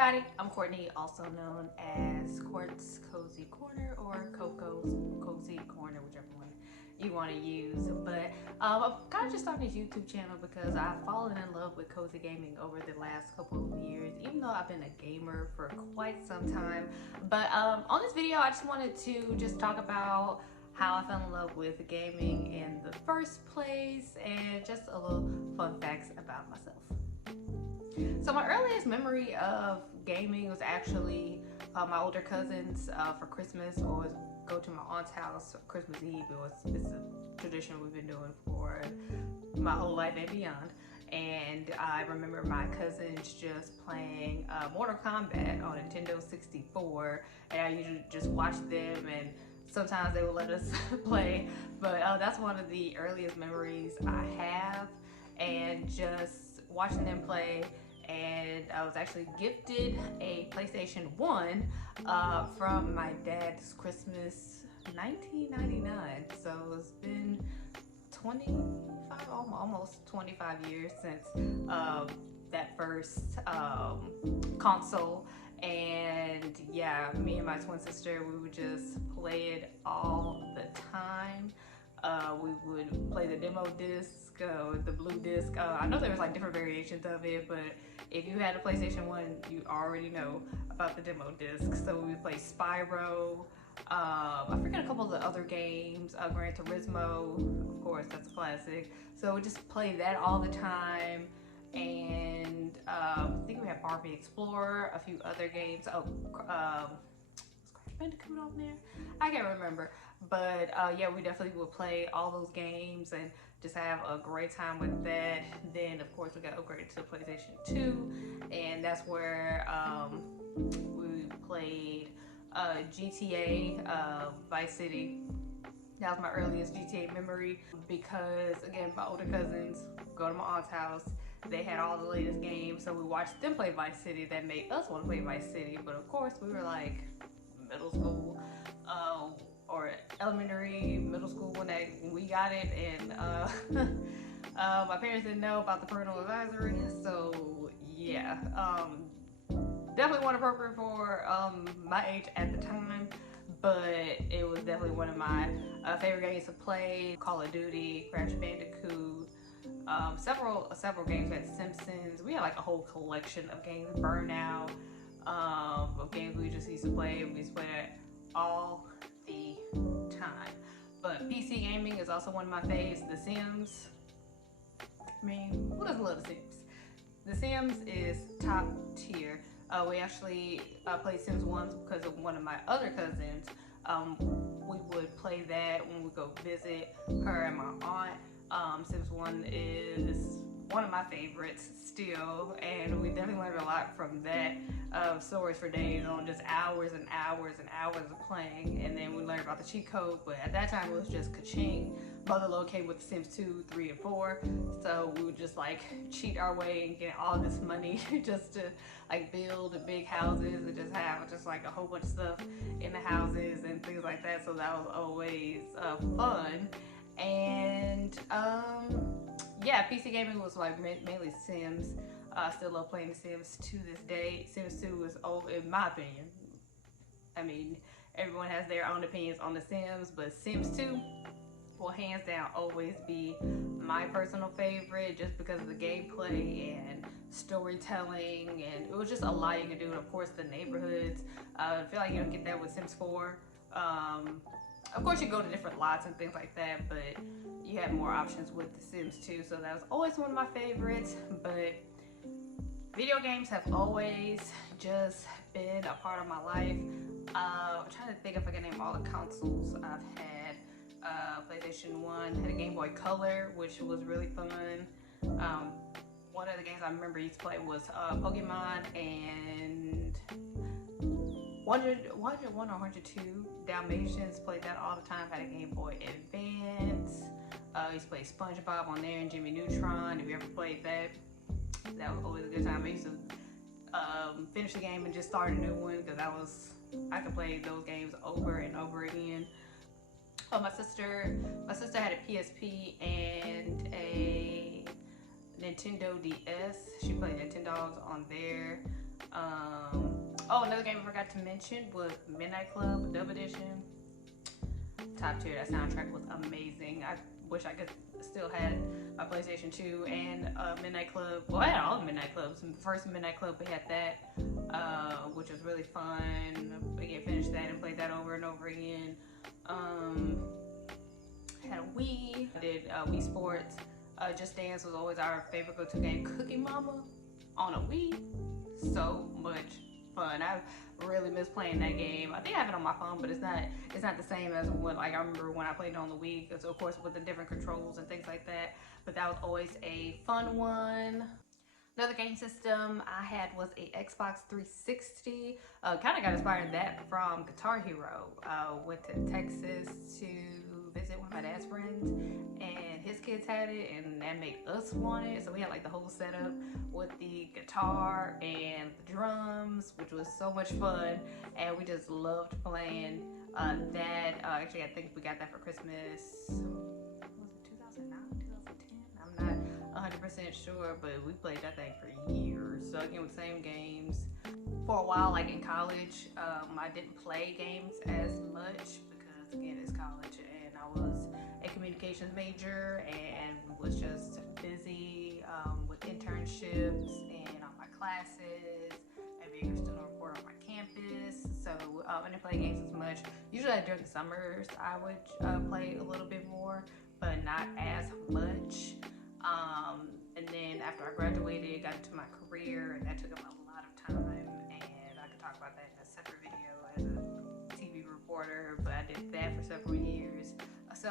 everybody, I'm Courtney, also known as Quartz Cozy Corner or Coco's Cozy Corner, whichever one you want to use. But I'm kind of just starting this YouTube channel because I've fallen in love with cozy gaming over the last couple of years, even though I've been a gamer for quite some time. But on this video, I just wanted to just talk about how I fell in love with gaming in the first place and just a little fun facts about myself. So my earliest memory of gaming was actually my older cousins for Christmas always go to my aunt's house for Christmas Eve. It's a tradition we've been doing for my whole life and beyond. And I remember my cousins just playing Mortal Kombat on Nintendo 64, and I usually just watch them, and sometimes they would let us play. But that's one of the earliest memories I have, and just watching them play. And I was actually gifted a PlayStation 1 from my dad's Christmas 1999. So it's been 25, almost 25 years since that first console. And yeah, me and my twin sister, we would just play it all the time. We would play the demo disc, the blue disc. I know there was like different variations of it, but if you had a PlayStation 1, you already know about the demo disc. So we would play Spyro. I forget a couple of the other games. Gran Turismo, of course, that's a classic. So we just play that all the time. And I think we had Barbie Explorer, a few other games. Was Crash Bandicoot on there? I can't remember. But yeah, we definitely would play all those games and just have a great time with that. Then of course we got upgraded to PlayStation 2, and that's where we played GTA Vice City. That was my earliest GTA memory because, again, my older cousins go to my aunt's house. They had all the latest games, so we watched them play Vice City. That made us want to play Vice City. But of course, we were like middle school or elementary, middle school when we got it, and my parents didn't know about the parental advisory. So yeah, definitely wasn't appropriate for my age at the time. But it was definitely one of my favorite games to play. Call of Duty, Crash Bandicoot, several games. We had Simpsons. We had like a whole collection of games. Burnout, of games we just used to play. We used to play that all the time. But PC gaming is also one of my faves. The Sims. I mean, who doesn't love The Sims? The Sims is top tier. We actually played Sims 1 because of one of my other cousins. We would play that when we go visit her and my aunt. Sims 1 is one of my favorites still, and we definitely learned a lot from that. Stories for days on just hours and hours and hours of playing, and then we learned about the cheat code, but at that time it was just ka-ching. Motherlode came with Sims 2, 3, and 4, so we would just like cheat our way and get all this money just to like build big houses and just have just like a whole bunch of stuff in the houses and things like that. So that was always fun. And yeah, PC gaming was like mainly Sims. I still love playing Sims to this day. Sims 2 is old, in my opinion. I mean, everyone has their own opinions on the Sims, but Sims 2 will hands down always be my personal favorite just because of the gameplay and storytelling, and it was just a lot you can do. And of course, the neighborhoods. I feel like you don't get that with Sims 4. Of course, you go to different lots and things like that, but you have more options with the Sims 2, so that was always one of my favorites. But video games have always just been a part of my life. I'm trying to think if I can name all the consoles I've had. PlayStation 1, had a Game Boy Color, which was really fun. One of the games I remember used to play was Pokemon and 101 or 102 Dalmatians. Played that all the time. Had a Game Boy Advance. Used to play SpongeBob on there and Jimmy Neutron. If you ever played that, that was always a good time. I used to finish the game and just start a new one because I could play those games over and over again. Oh, my sister had a PSP and a Nintendo DS. She played Nintendogs on there. Oh, another game I forgot to mention was Midnight Club Dub Edition. Top tier. That soundtrack was amazing. I wish I could still had my PlayStation 2 and Midnight Club. Well, I had all the Midnight Clubs. The first Midnight Club, we had that, which was really fun. Again, finished that and played that over and over again. Had a Wii. I did Wii Sports. Just Dance was always our favorite go-to game. Cookie Mama on a Wii. So much fun. I really miss playing that game. I think I have it on my phone, but it's not the same as what, like, I remember when I played it on the Wii, because of course with the different controls and things like that. But that was always a fun one. Another game system I had was a Xbox 360. Kind of got inspired that from Guitar Hero. Went to Texas to visit one of my dad's friends, and his kids had it, and that made us want it. So we had like the whole setup with the guitar and the drums, which was so much fun, and we just loved playing that. Actually, I think we got that for Christmas. Was it 2009, 2010? I'm not 100% sure, but we played that thing for years. So again, with the same games. For a while, like in college, I didn't play games as much because again, it's college, and I was a communications major and was just busy with internships and all my classes and being a student report on my campus. So I didn't play games as much. Usually during the summers, I would play a little bit more, but not as much. And then after I graduated, got into my career, and that took up a lot of time, and I could talk about that in a separate video as a TV reporter, but I did that for several years. So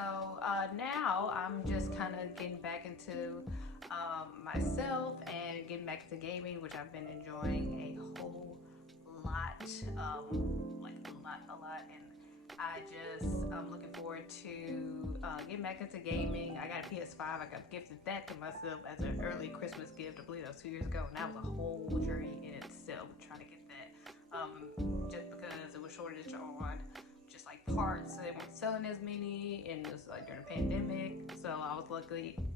now I'm just kind of getting back into myself and getting back into gaming, which I've been enjoying a whole lot, like a lot, and I'm looking forward to getting back into gaming. I got a PS5. I got gifted that to myself as an early Christmas gift. I believe that was 2 years ago, and that was a whole journey in itself trying to get that. Just because it was shortage on just like parts, so they weren't selling as many, and it was like during the pandemic. So I was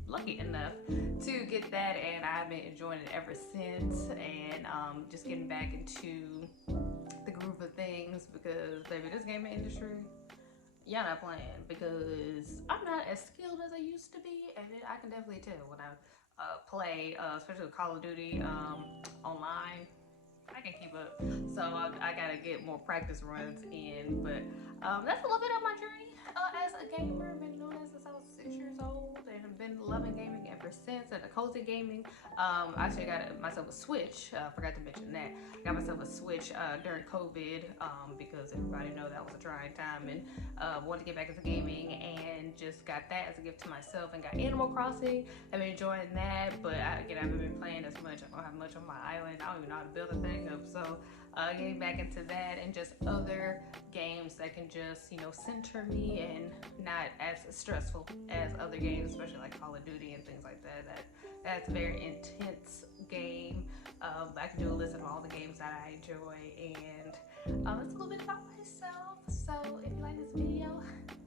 lucky enough to get that, and I've been enjoying it ever since. And just getting back into the groove of things, because baby, this gaming industry, y'all not playing, because I'm not as skilled as I used to be, and I can definitely tell when I play, especially with Call of Duty online. I can keep up, so I gotta get more practice runs in. But that's a little bit of my journey as a gamer. Been doing this since I was 6 years old, and I've been loving gaming ever since. And the cozy gaming, I actually got myself a Switch. Forgot to mention that. Got myself a Switch during COVID because everybody know that was a trying time, and wanted to get back into gaming, and just got that as a gift to myself. And got Animal Crossing. I've been enjoying that, but again, I haven't been playing as much. I don't have much on my island. I don't even know how to build a thing up. So getting back into that, and just other games that can just, you know, center me and not as stressful as other games, especially like Call of Duty and things like that. That's a very intense game. I can do a list of all the games that I enjoy, and that's a little bit about myself. So if you like this video,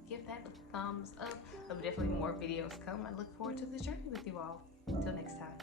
give that a thumbs up. There'll be definitely more videos come. I look forward to this journey with you all. Until next time.